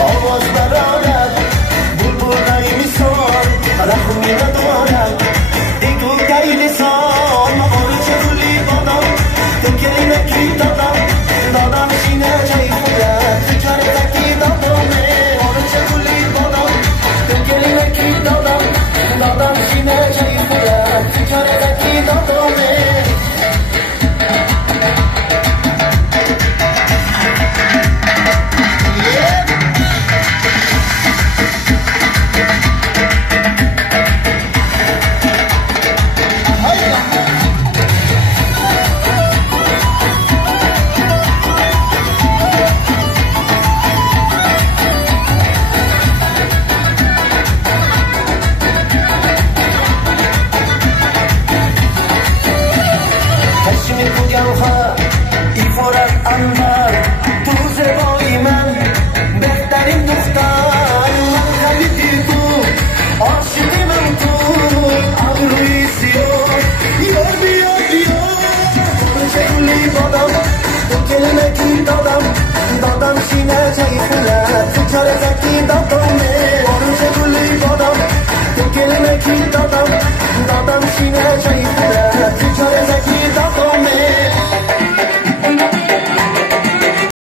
آواز برارد بلبلای میسان رحمی ندارد دیگو گی لسان مقال چگولی بادم تو کلمه کی دادم شینه جای خودت تو چاره تکی دادمه مقال چگولی بادم تو کلمه کی دادم شینه جای خودت تو چاره تکی دادمه ایفارت انور تو زبایی من بهترین دختر من خلیدی تو عاشقی من تو ابروی سیاه یار بیا چگولی بادم تو کلمه کی دادم شینه جای خودت تو چاره تکی دادمه چگولی بادم تو کلمه کی دادم شینه جای خودت تو چاره تکی دادم